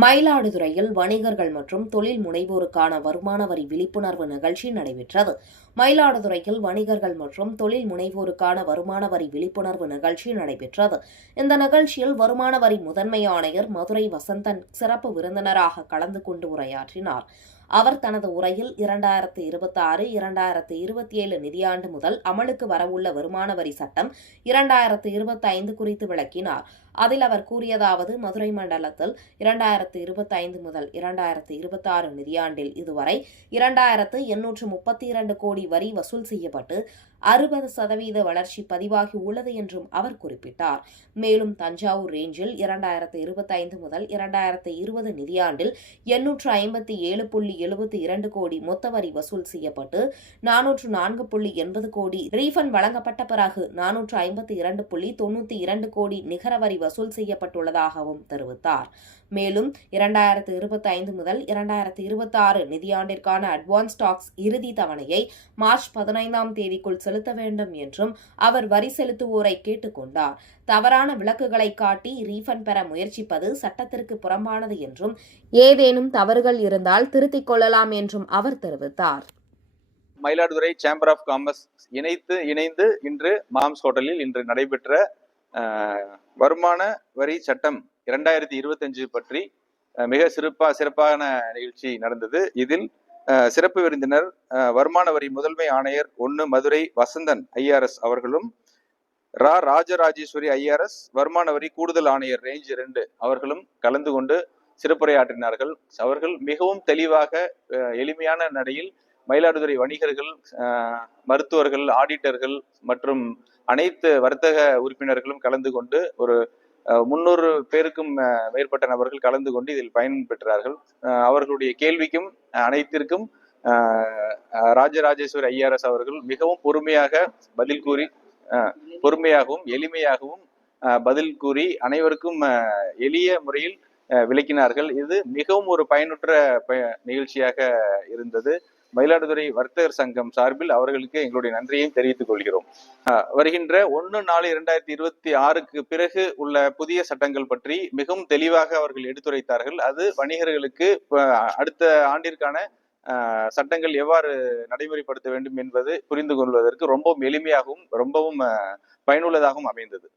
மயிலாடுதுறையில் வணிகர்கள் மற்றும் தொழில் முனைவோருக்கான வருமான வரி விழிப்புணர்வு நிகழ்ச்சி நடைபெற்றது. மயிலாடுதுறையில் வணிகர்கள் மற்றும் தொழில் முனைவோருக்கான வருமான வரி விழிப்புணர்வு நிகழ்ச்சி நடைபெற்றது. இந்த நிகழ்ச்சியில் வருமான வரி முதன்மை ஆணையர் மதுரை வசந்தன் சிறப்பு விருந்தினராக கலந்து கொண்டு உரையாற்றினார். அவர் தனது உரையில் 2026-2027 நிதியாண்டு முதல் அமலுக்கு வரவுள்ள வருமான வரி சட்டம் 2025 குறித்து விளக்கினார். அதில் அவர் கூறியதாவது, மதுரை மண்டலத்தில் 2025 முதல் 2026 நிதியாண்டில் இதுவரை 2832 கோடி வரி வசூல் செய்யப்பட்டு 60% வளர்ச்சி பதிவாகி உள்ளது என்றும் அவர் குறிப்பிட்டார். மேலும் தஞ்சாவூர் ரேஞ்சில் 2025 முதல் 2020 நிதியாண்டில் 857.72 கோடி மொத்த வரி வசூல் செய்யப்பட்டு 404.80 கோடி ரீஃபண்ட் வழங்கப்பட்ட பிறகு 452.92 கோடி நிகர வரி வசூல் செய்யப்பட்டுள்ளதாகவும் தெரிவித்தார். மேலும் 2025 முதல் 2026 நிதியாண்டிற்கான அட்வான்ஸ் டாக்ஸ் இறுதி தவணையை மார்ச் 15ஆம் தேதிக்குள் செலுத்த வேண்டும் என்றும் அவர் வரி செலுத்துவோரை கேட்டுக் கொண்டார். தவறான விளக்குகளை காட்டி ரீஃபண்ட் பெற முயற்சிப்பது சட்டத்திற்கு புறம்பானது என்றும் ஏதேனும் தவறுகள் இருந்தால் திருத்திக் கொள்ளலாம் என்றும் அவர் தெரிவித்தார். மயிலாடுதுறை சேம்பர் ஆஃப் காமர்ஸ் இணைந்து இன்று மாம்ஸ் ஹோட்டலில் இன்று நடைபெற்ற வருமான வரி சட்டம் 2025 பற்றி மிக சிறப்பான நிகழ்ச்சி நடந்தது. இதில் சிறப்பு விருந்தினர் வருமான வரி முதன்மை ஆணையர் 1 மதுரை வசந்தன் ஐஆர்எஸ் அவர்களும், ராஜராஜேஸ்வரி ஐஆர்எஸ் வருமான வரி கூடுதல் ஆணையர் ரேஞ்ச் 2 அவர்களும் கலந்து கொண்டு சிறப்புரையாற்றினார்கள். அவர்கள் மிகவும் தெளிவாக எளிமையான நடையில் மயிலாடுதுறை வணிகர்கள், மருத்துவர்கள், ஆடிட்டர்கள் மற்றும் அனைத்து வர்த்தக உறுப்பினர்களும் கலந்து கொண்டு ஒரு 300 பேருக்கும் மேற்பட்ட நபர்கள் கலந்து கொண்டு இதில் பயன் பெற்றார்கள். அவர்களுடைய கேள்விக்கும் அனைத்திற்கும் ராஜராஜேஸ்வரி ஐஆர்எஸ் அவர்கள் மிகவும் பொறுமையாகவும் எளிமையாகவும் பதில் கூறி அனைவருக்கும் எளிய முறையில் விளக்கினார்கள். இது மிகவும் ஒரு பயனுற்ற நிகழ்ச்சியாக இருந்தது. மயிலாடுதுறை வர்த்தகர் சங்கம் சார்பில் அவர்களுக்கு எங்களுடைய நன்றியையும் தெரிவித்துக் கொள்கிறோம். வருகின்ற 1/4/2026 பிறகு உள்ள புதிய சட்டங்கள் பற்றி மிகவும் தெளிவாக அவர்கள் எடுத்துரைத்தார்கள். அது வணிகர்களுக்கு அடுத்த ஆண்டிற்கான சட்டங்கள் எவ்வாறு நடைமுறைப்படுத்த வேண்டும் என்பது புரிந்து கொள்வதற்கு ரொம்பவும் எளிமையாகவும் ரொம்பவும் பயனுள்ளதாகவும் அமைந்தது.